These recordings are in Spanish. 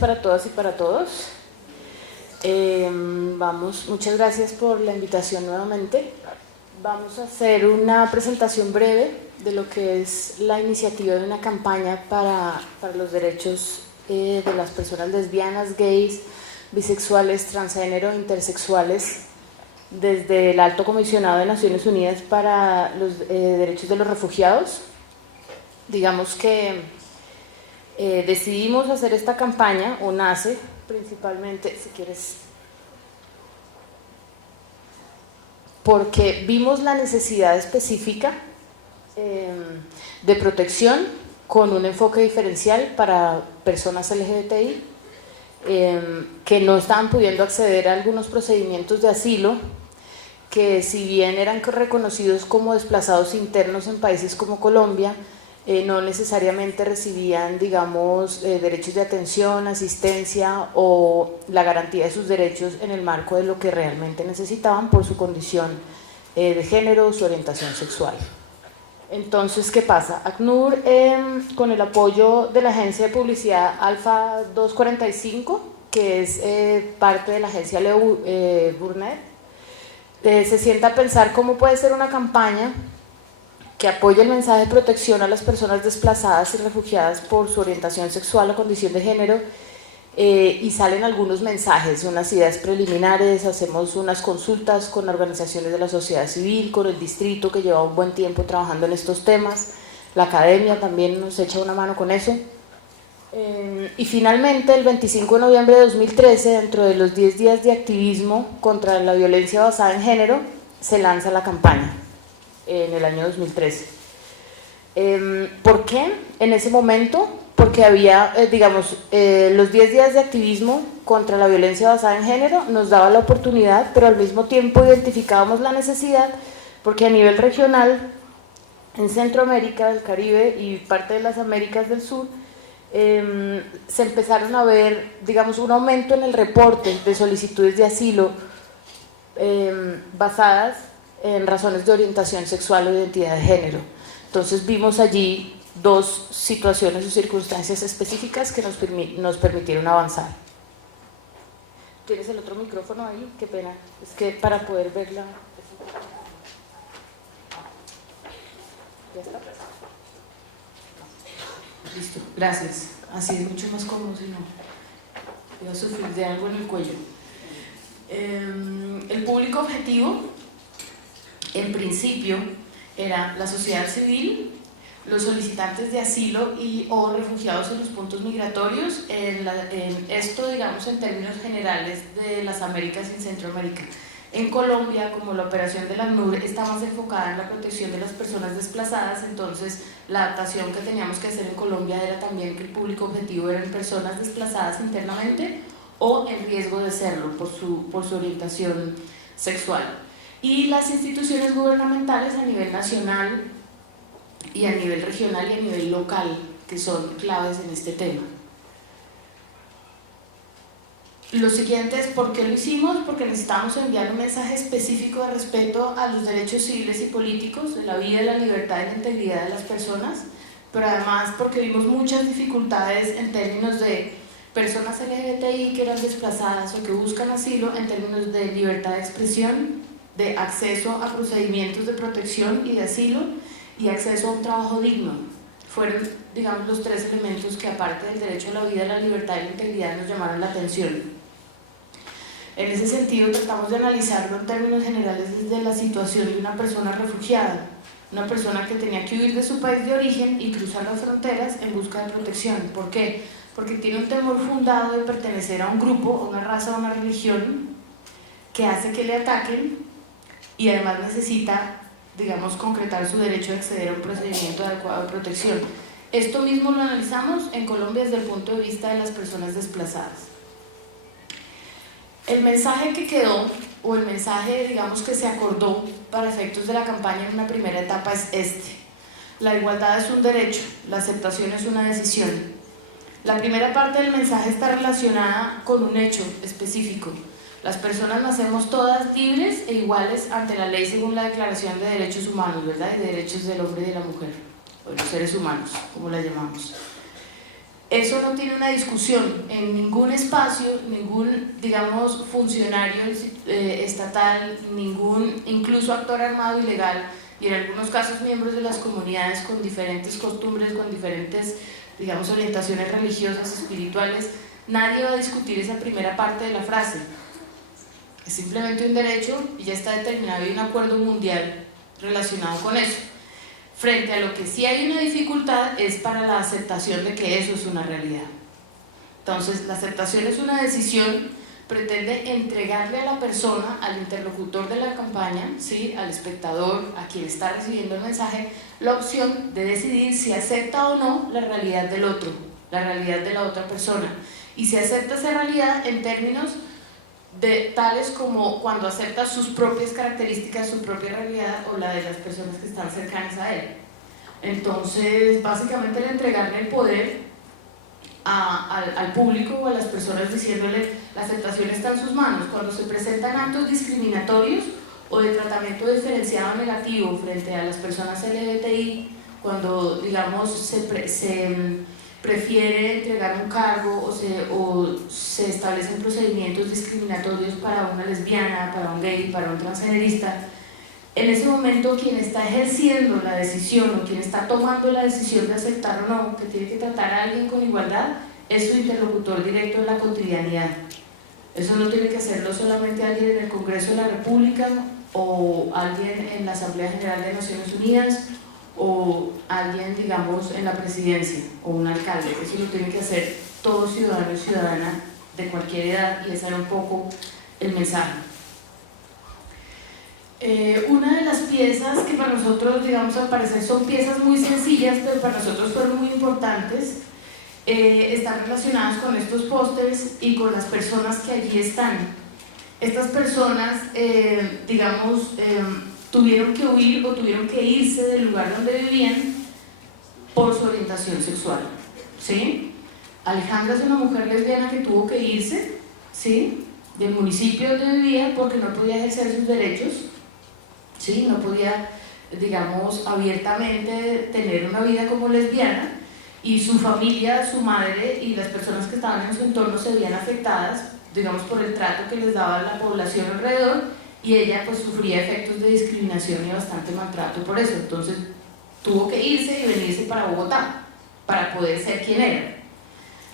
para todas y para todos. Muchas gracias por la invitación nuevamente. Vamos a hacer una presentación breve de lo que es la iniciativa de una campaña para los derechos de las personas lesbianas, gays, bisexuales, transgénero, intersexuales, desde el Alto Comisionado de Naciones Unidas para los derechos de los refugiados. Digamos que decidimos hacer esta campaña, o nace principalmente, si quieres, porque vimos la necesidad específica de protección con un enfoque diferencial para personas LGBTI que no estaban pudiendo acceder a algunos procedimientos de asilo que, si bien eran reconocidos como desplazados internos en países como Colombia, no necesariamente recibían, digamos, derechos de atención, asistencia o la garantía de sus derechos en el marco de lo que realmente necesitaban por su condición de género o su orientación sexual. Entonces, ¿qué pasa? ACNUR, con el apoyo de la agencia de publicidad Alfa 245, que es parte de la agencia Leo Burnett, se sienta a pensar cómo puede ser una campaña que apoye el mensaje de protección a las personas desplazadas y refugiadas por su orientación sexual o condición de género, y salen algunos mensajes, unas ideas preliminares, hacemos unas consultas con organizaciones de la sociedad civil, con el distrito que lleva un buen tiempo trabajando en estos temas, la academia también nos echa una mano con eso, y finalmente el 25 de noviembre de 2013, dentro de los 10 días de activismo contra la violencia basada en género, se lanza la campaña en el año 2013. ¿Por qué? En ese momento, porque había, los 10 días de activismo contra la violencia basada en género nos daba la oportunidad, pero al mismo tiempo identificábamos la necesidad, porque a nivel regional, en Centroamérica, el Caribe y parte de las Américas del Sur, se empezaron a ver, digamos, un aumento en el reporte de solicitudes de asilo basadas en razones de orientación sexual o identidad de género. Entonces vimos allí dos situaciones o circunstancias específicas que nos permitieron avanzar. ¿Tienes el otro micrófono ahí? Qué pena, es que para poder verla... ¿Ya está? Listo, gracias. Así es mucho más cómodo, si no voy a sufrir de algo en el cuello. El público objetivo, en principio, era la sociedad civil, los solicitantes de asilo o refugiados en los puntos migratorios, en esto, digamos, en términos generales de las Américas y Centroamérica. En Colombia, como la operación de la ACNUR está más enfocada en la protección de las personas desplazadas, entonces la adaptación que teníamos que hacer en Colombia era también que el público objetivo eran personas desplazadas internamente o en riesgo de serlo por su orientación sexual. Y las instituciones gubernamentales a nivel nacional y a nivel regional y a nivel local, que son claves en este tema. Lo siguiente es ¿por qué lo hicimos? Porque necesitamos enviar un mensaje específico de respeto a los derechos civiles y políticos, de la vida, la libertad y la integridad de las personas, pero además porque vimos muchas dificultades en términos de personas LGBTI que eran desplazadas o que buscan asilo, en términos de libertad de expresión, de acceso a procedimientos de protección y de asilo y acceso a un trabajo digno. Fueron, digamos, los tres elementos que, aparte del derecho a la vida, la libertad y la integridad, nos llamaron la atención. En ese sentido, tratamos de analizarlo en términos generales desde la situación de una persona refugiada, una persona que tenía que huir de su país de origen y cruzar las fronteras en busca de protección. ¿Por qué? Porque tiene un temor fundado de pertenecer a un grupo, a una raza o a una religión que hace que le ataquen y además necesita, digamos, concretar su derecho a acceder a un procedimiento adecuado de protección. Esto mismo lo analizamos en Colombia desde el punto de vista de las personas desplazadas. El mensaje que quedó, o el mensaje, digamos, que se acordó para efectos de la campaña en una primera etapa es este: la igualdad es un derecho, la aceptación es una decisión. La primera parte del mensaje está relacionada con un hecho específico. Las personas nacemos todas libres e iguales ante la ley según la Declaración de Derechos Humanos, ¿verdad? Y de derechos del hombre y de la mujer, o de los seres humanos, como la llamamos. eso no tiene una discusión en ningún espacio, ningún, digamos, funcionario estatal, ningún, incluso actor armado ilegal, y en algunos casos miembros de las comunidades con diferentes costumbres, con diferentes, digamos, orientaciones religiosas, espirituales. Nadie va a discutir esa primera parte de la frase. Es simplemente un derecho y ya está determinado, y hay un acuerdo mundial relacionado con eso. Frente a lo que sí hay una dificultad es para la aceptación de que eso es una realidad. Entonces, la aceptación es una decisión, pretende entregarle a la persona, al interlocutor de la campaña, ¿sí?, al espectador, a quien está recibiendo el mensaje, la opción de decidir si acepta o no la realidad del otro, la realidad de la otra persona. Y si acepta esa realidad en términos de tales como cuando acepta sus propias características, su propia realidad o la de las personas que están cercanas a él. Entonces, básicamente, el entregarle el poder al público o a las personas diciéndole la aceptación está en sus manos. Cuando se presentan actos discriminatorios o de tratamiento diferenciado negativo frente a las personas LGBTI, cuando, digamos, se prefiere entregar un cargo o se establecen procedimientos discriminatorios para una lesbiana, para un gay, para un transgenerista, en ese momento quien está ejerciendo la decisión o quien está tomando la decisión de aceptar o no, que tiene que tratar a alguien con igualdad, es su interlocutor directo en la cotidianidad. Eso no tiene que hacerlo solamente alguien en el Congreso de la República o alguien en la Asamblea General de Naciones Unidas o alguien, digamos, en la presidencia o un alcalde. Eso lo tiene que hacer todo ciudadano y ciudadana de cualquier edad, y ese era un poco el mensaje. Una de las piezas que para nosotros, digamos, al parecer son piezas muy sencillas, pero para nosotros fueron muy importantes, están relacionadas con estos pósters y con las personas que allí están. Estas personas, digamos, tuvieron que huir o tuvieron que irse del lugar donde vivían por su orientación sexual, ¿sí? Alejandra es una mujer lesbiana que tuvo que irse, ¿sí?, del municipio donde vivía porque no podía ejercer sus derechos, ¿sí?, no podía, digamos, abiertamente tener una vida como lesbiana, y su familia, su madre y las personas que estaban en su entorno se veían afectadas, digamos, por el trato que les daba la población alrededor, y ella pues sufría efectos de discriminación y bastante maltrato por eso. Entonces tuvo que irse y venirse para Bogotá para poder ser quien era.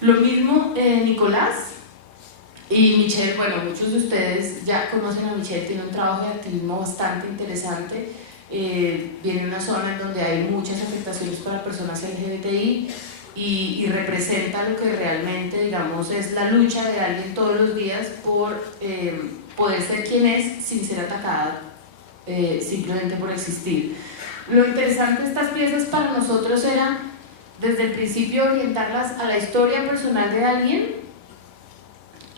Lo mismo Nicolás y Michelle. Bueno, muchos de ustedes ya conocen a Michelle, tiene un trabajo de activismo bastante interesante, viene de una zona en donde hay muchas afectaciones para personas LGBTI y representa lo que realmente, digamos, es la lucha de alguien todos los días por poder ser quien es sin ser atacada simplemente por existir. Lo interesante de estas piezas para nosotros era, desde el principio, orientarlas a la historia personal de alguien,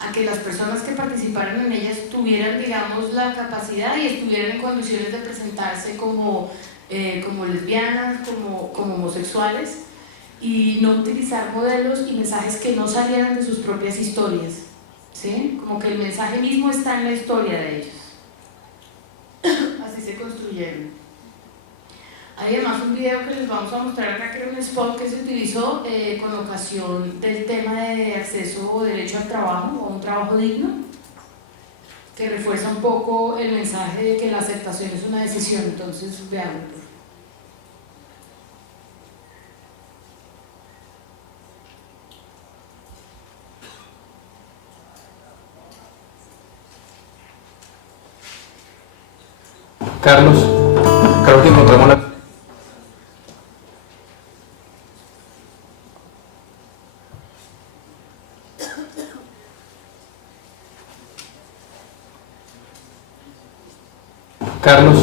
a que las personas que participaran en ellas tuvieran, digamos, la capacidad y estuvieran en condiciones de presentarse como lesbianas, como homosexuales, y no utilizar modelos y mensajes que no salieran de sus propias historias, ¿sí? Como que el mensaje mismo está en la historia de ellos. Así se construyeron. Hay además un video que les vamos a mostrar acá, que era un spot que se utilizó con ocasión del tema de acceso o derecho al trabajo o un trabajo digno, que refuerza un poco el mensaje de que la aceptación es una decisión. Entonces, veámoslo. Carlos, creo que encontramos la... Carlos,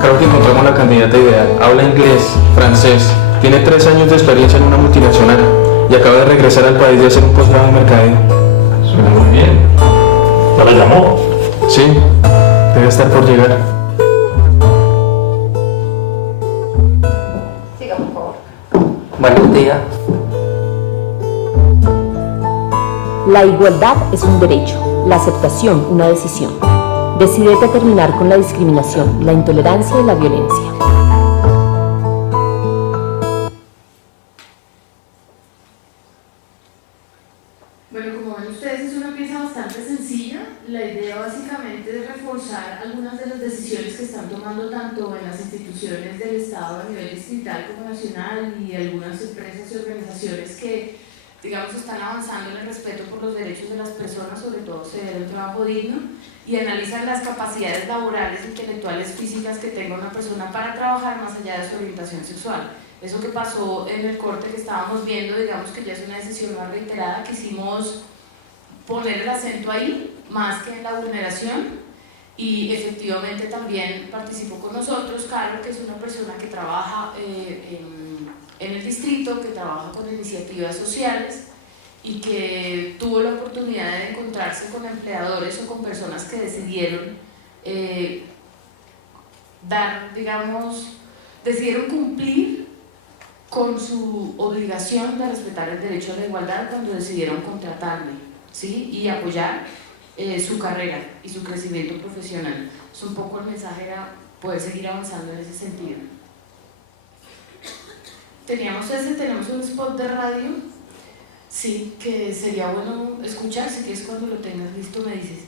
creo que encontramos la candidata ideal. Habla inglés, francés, tiene 3 años de experiencia en una multinacional y acaba de regresar al país de hacer un posgrado en mercadeo. Suena muy bien. ¿No la llamó? Sí, debe estar por llegar. Siga, por favor. Buenos días. La igualdad es un derecho, la aceptación una decisión. Decídete terminar con la discriminación, la intolerancia y la violencia. de las decisiones que están tomando tanto en las instituciones del Estado a nivel distrital como nacional y algunas empresas y organizaciones que, digamos, están avanzando en el respeto por los derechos de las personas, sobre todo se ve un trabajo digno, y analizan las capacidades laborales, intelectuales, físicas que tenga una persona para trabajar más allá de su orientación sexual. Eso que pasó en el corte que estábamos viendo, digamos que ya es una decisión más reiterada, quisimos poner el acento ahí, más que en la vulneración, y efectivamente también participó con nosotros Carlos, que es una persona que trabaja en el distrito, que trabaja con iniciativas sociales y que tuvo la oportunidad de encontrarse con empleadores o con personas que decidieron decidieron cumplir con su obligación de respetar el derecho a la igualdad cuando decidieron contratarme, ¿sí? Y apoyar su carrera y su crecimiento profesional. Es un poco el mensaje, era poder seguir avanzando en ese sentido. Tenemos un spot de radio, sí, que sería bueno escuchar, si quieres cuando lo tengas listo me dices.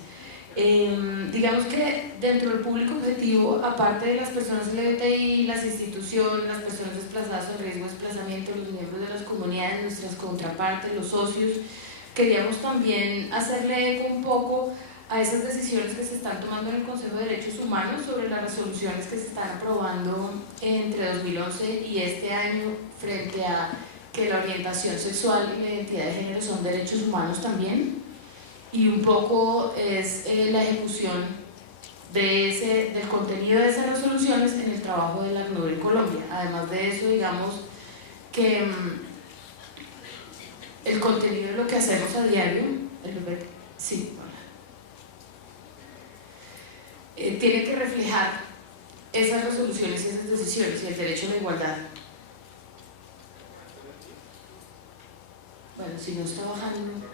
Digamos que dentro del público objetivo, aparte de las personas LGBTI, las instituciones, las personas desplazadas o en riesgo de desplazamiento, los miembros de las comunidades, nuestras contrapartes, los socios, queríamos también hacerle eco un poco a esas decisiones que se están tomando en el Consejo de Derechos Humanos sobre las resoluciones que se están aprobando entre 2011 y este año frente a que la orientación sexual y la identidad de género son derechos humanos también, y un poco es la ejecución del contenido de esas resoluciones en el trabajo del ACNUR en Colombia. Además de eso, digamos que el contenido de lo que hacemos a diario, tiene que reflejar esas resoluciones y esas decisiones y el derecho a la igualdad. Bueno, si no está bajando.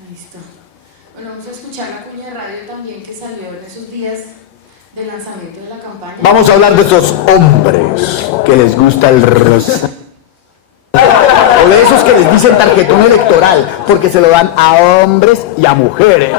Ahí está. Bueno, vamos a escuchar la cuña de radio también que salió en esos días del lanzamiento de la campaña. Vamos a hablar de esos hombres que les gusta el rosa. O de esos que les dicen tarjetón electoral, porque se lo dan a hombres y a mujeres.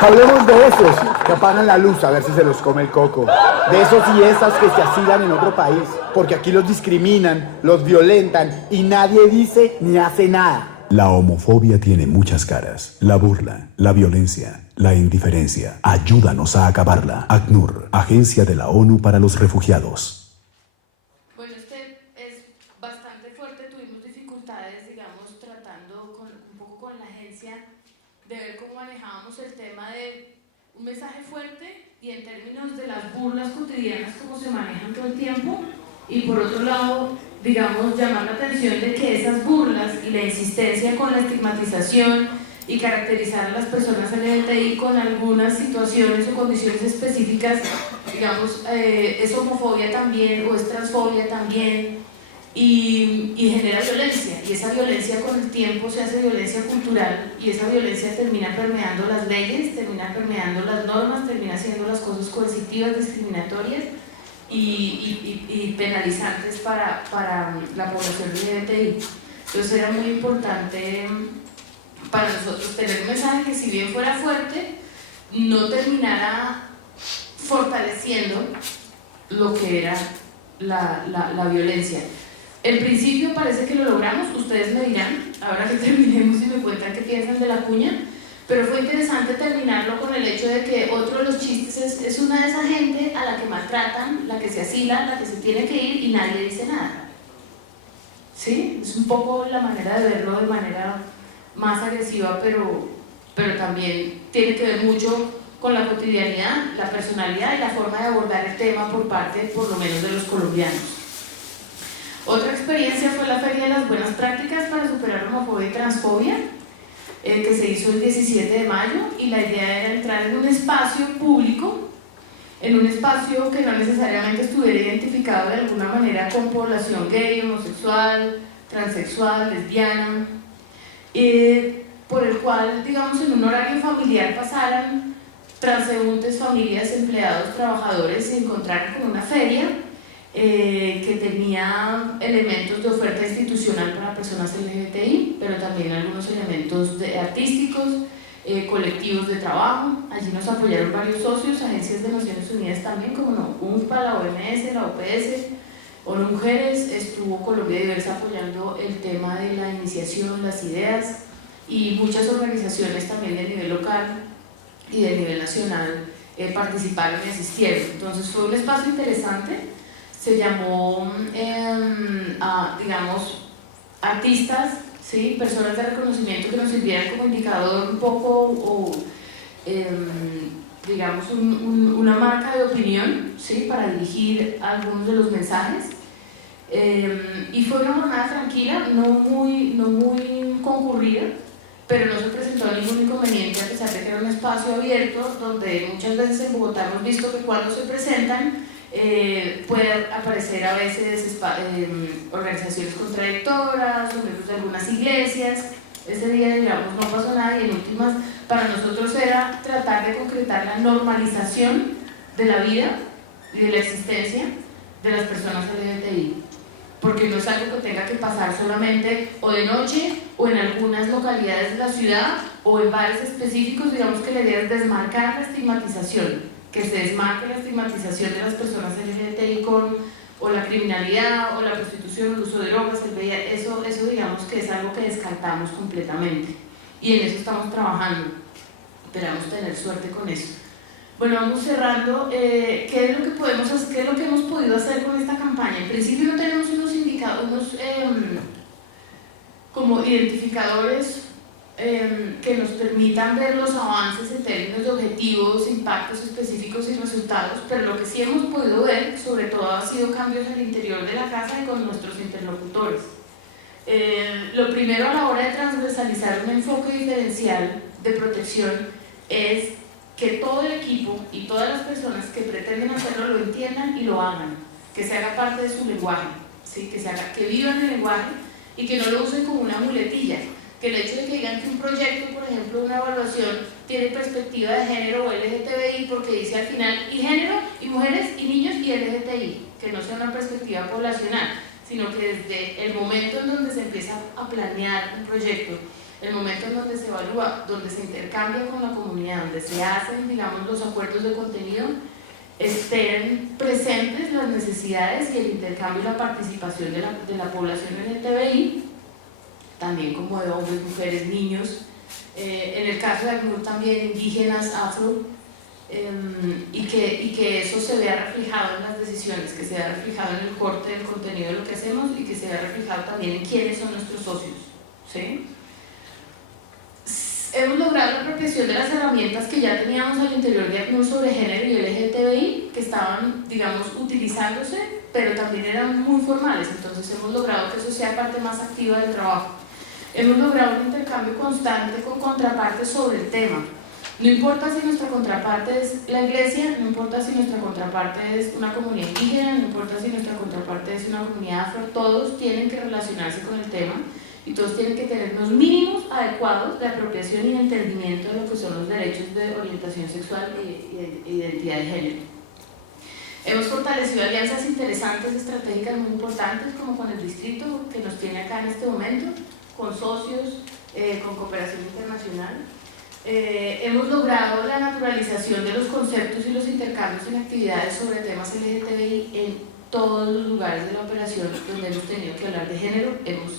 Hablemos de esos que apagan la luz a ver si se los come el coco. De esos y esas que se asilan en otro país, porque aquí los discriminan, los violentan y nadie dice ni hace nada. La homofobia tiene muchas caras. La burla, la violencia, la indiferencia. Ayúdanos a acabarla. ACNUR, Agencia de la ONU para los Refugiados. Bueno, este es bastante fuerte. Tuvimos dificultades, digamos, tratando un poco con la agencia de ver cómo manejábamos el tema de un mensaje fuerte y en términos de las burlas cotidianas, cómo se manejan todo el tiempo, y por otro lado, digamos, llamar la atención de que esas burlas y la insistencia con la estigmatización y caracterizar a las personas LGBTI con algunas situaciones o condiciones específicas, digamos, es homofobia también o es transfobia también, y genera violencia, y esa violencia con el tiempo se hace violencia cultural, y esa violencia termina permeando las leyes, termina permeando las normas, termina haciendo las cosas coercitivas, discriminatorias y penalizantes para la población LGBTI. Entonces era muy importante para nosotros tener un mensaje que, si bien fuera fuerte, no terminara fortaleciendo lo que era la violencia. En principio parece que lo logramos, ustedes me dirán, ahora que terminemos y me cuentan qué piensan de la cuña, pero fue interesante terminarlo con el hecho de que otro de los chistes es una de esa gente a la que maltratan, la que se asila, la que se tiene que ir y nadie dice nada. ¿Sí? Es un poco la manera de verlo de manera más agresiva, pero también tiene que ver mucho con la cotidianidad, la personalidad y la forma de abordar el tema por parte, por lo menos, de los colombianos. Otra experiencia fue la Feria de las Buenas Prácticas para superar homofobia y transfobia, que se hizo el 17 de mayo, y la idea era entrar en un espacio público, en un espacio que no necesariamente estuviera identificado de alguna manera con población gay, homosexual, transexual, lesbiana, por el cual, digamos, en un horario familiar pasaran transeúntes, familias, empleados, trabajadores, se encontraran con una feria que tenía elementos de oferta institucional para personas LGBTI, pero también algunos elementos artísticos, colectivos de trabajo. Allí nos apoyaron varios socios, agencias de Naciones Unidas también, como UNFPA, la OMS, la OPS, ONU Mujeres. Estuvo Colombia Diversa apoyando el tema de la iniciación, las ideas, y muchas organizaciones también de nivel local y de nivel nacional participaron y asistieron. Entonces fue un espacio interesante. Se llamó, digamos, artistas, ¿sí? Personas de reconocimiento que nos sirvieran como indicador un poco, o digamos, una marca de opinión, ¿sí? Para dirigir algunos de los mensajes. Y fue una jornada tranquila, no muy concurrida, pero no se presentó ningún inconveniente, a pesar de que era un espacio abierto, donde muchas veces en Bogotá hemos visto que cuando se presentan puede aparecer a veces organizaciones contradictoras o miembros de algunas iglesias. Ese día, digamos, no pasó nada, y en últimas, para nosotros era tratar de concretar la normalización de la vida y de la existencia de las personas LGBTI, porque no es algo que tenga que pasar solamente o de noche o en algunas localidades de la ciudad o en bares específicos. Digamos que la idea es desmarcar la estigmatización, que se desmarque la estigmatización de las personas LGBTI con o la criminalidad o la prostitución, el uso de drogas, el VIH. Eso digamos que es algo que descartamos completamente, y en eso estamos trabajando. Esperamos tener suerte con eso. Bueno, vamos cerrando. ¿Qué es lo que podemos hacer? ¿Qué es lo que hemos podido hacer con esta campaña? En principio no tenemos unos indicadores, como identificadores que nos permitan ver los avances en términos de objetivos, impactos específicos y resultados, pero lo que sí hemos podido ver, sobre todo, ha sido cambios al interior de la casa y con nuestros interlocutores. Lo primero, a la hora de transversalizar un enfoque diferencial de protección, es que todo el equipo y todas las personas que pretenden hacerlo lo entiendan y lo hagan, que se haga parte de su lenguaje, ¿sí? Que vivan el lenguaje y que no lo usen como una muletilla. Que el hecho de que digan que un proyecto, por ejemplo, una evaluación, tiene perspectiva de género o LGTBI, porque dice al final y género, y mujeres, y niños, y LGTBI, que no sea una perspectiva poblacional, sino que desde el momento en donde se empieza a planear un proyecto, el momento en donde se evalúa, donde se intercambia con la comunidad, donde se hacen, digamos, los acuerdos de contenido, estén presentes las necesidades y el intercambio y la participación de la población LGTBI, también como de hombres, mujeres, niños, en el caso de ACNUR también indígenas, afro, y que eso se vea reflejado en las decisiones, que se vea reflejado en el corte del contenido de lo que hacemos, y que se vea reflejado también en quiénes son nuestros socios, ¿sí? Hemos logrado la apropiación de las herramientas que ya teníamos al interior de ACNUR sobre género y LGTBI, que estaban, digamos, utilizándose, pero también eran muy formales. Entonces hemos logrado que eso sea parte más activa del trabajo. Hemos logrado un intercambio constante con contrapartes sobre el tema. No importa si nuestra contraparte es la iglesia, no importa si nuestra contraparte es una comunidad indígena, no importa si nuestra contraparte es una comunidad afro, todos tienen que relacionarse con el tema y todos tienen que tener los mínimos adecuados de apropiación y de entendimiento de lo que son los derechos de orientación sexual e identidad de género. Hemos fortalecido alianzas interesantes, estratégicas muy importantes, como con el distrito que nos tiene acá en este momento, con socios, con cooperación internacional. Hemos logrado la naturalización de los conceptos y los intercambios en actividades sobre temas LGTBI en todos los lugares de la operación donde hemos tenido que hablar de género. Hemos,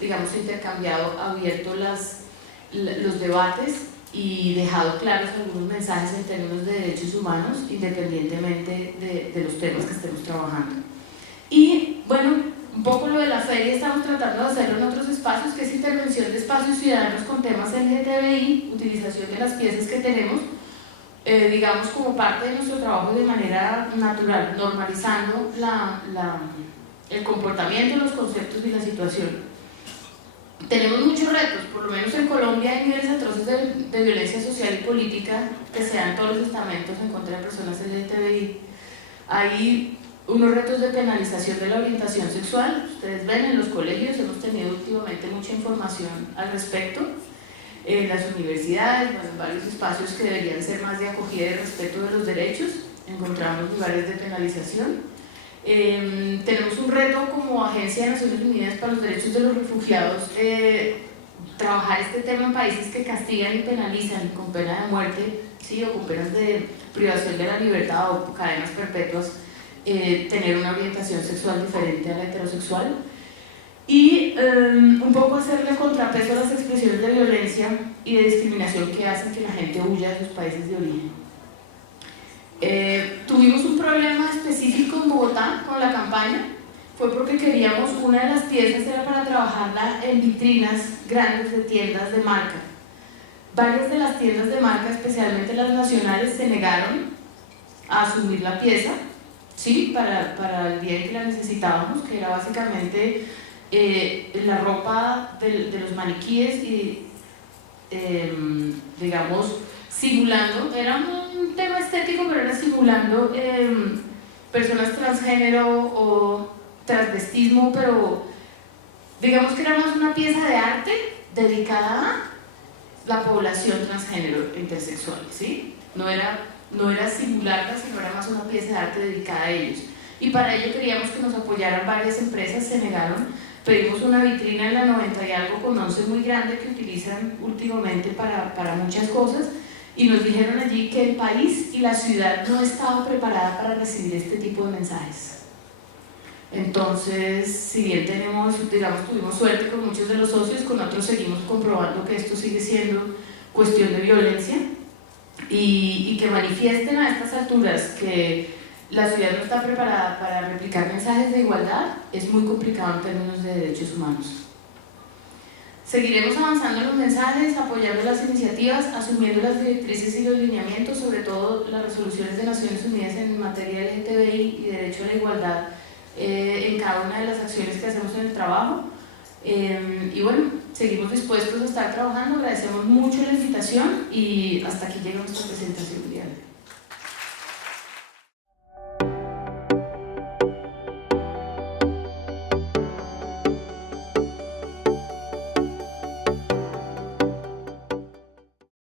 digamos, intercambiado, abierto los debates y dejado claros algunos mensajes en términos de derechos humanos, independientemente de los temas que estemos trabajando. Y bueno, un poco lo de la feria estamos tratando de hacerlo en otros espacios, que es intervención de espacios ciudadanos con temas LGTBI, utilización de las piezas que tenemos, digamos, como parte de nuestro trabajo de manera natural, normalizando el comportamiento, los conceptos y la situación. Tenemos muchos retos, por lo menos en Colombia hay niveles atroces de violencia social y política que se dan en todos los estamentos en contra de personas LGTBI. Hay unos retos de penalización de la orientación sexual. Ustedes ven en los colegios, hemos tenido últimamente mucha información al respecto, en las universidades, bueno, en varios espacios que deberían ser más de acogida y respeto de los derechos, encontramos lugares de penalización. Tenemos un reto como Agencia de Naciones Unidas para los Derechos de los Refugiados, trabajar este tema en países que castigan y penalizan con pena de muerte, ¿sí? O con penas de privación de la libertad o cadenas perpetuas, tener una orientación sexual diferente a la heterosexual. Y un poco hacerle contrapeso a las expresiones de violencia y de discriminación que hacen que la gente huya de sus países de origen. Tuvimos un problema específico en Bogotá con la campaña, fue porque queríamos, una de las piezas era para trabajarla en vitrinas grandes de tiendas de marca. Varias de las tiendas de marca, especialmente las nacionales, se negaron a asumir la pieza, ¿sí? Para el día en que la necesitábamos, que era básicamente la ropa de los maniquíes y, digamos, simulando, era un tema estético, pero era simulando personas transgénero o transvestismo, pero digamos que era más una pieza de arte dedicada a la población transgénero intersexual, ¿sí? No era simularla, sino era más una pieza de arte dedicada a ellos. Y para ello queríamos que nos apoyaran varias empresas, se negaron. Pedimos una vitrina en la 90 y algo con 11 muy grande que utilizan últimamente para muchas cosas, y nos dijeron allí que el país y la ciudad no estaban preparadas para recibir este tipo de mensajes. Entonces, si bien tuvimos suerte con muchos de los socios, con otros seguimos comprobando que esto sigue siendo cuestión de violencia y que manifiesten a estas alturas que la ciudad no está preparada para replicar mensajes de igualdad, es muy complicado en términos de derechos humanos. Seguiremos avanzando en los mensajes, apoyando las iniciativas, asumiendo las directrices y los lineamientos, sobre todo las resoluciones de Naciones Unidas en materia de LGTBI y derecho a la igualdad en cada una de las acciones que hacemos en el trabajo. Y bueno, seguimos dispuestos a estar trabajando, agradecemos mucho la invitación y hasta aquí llega nuestra presentación.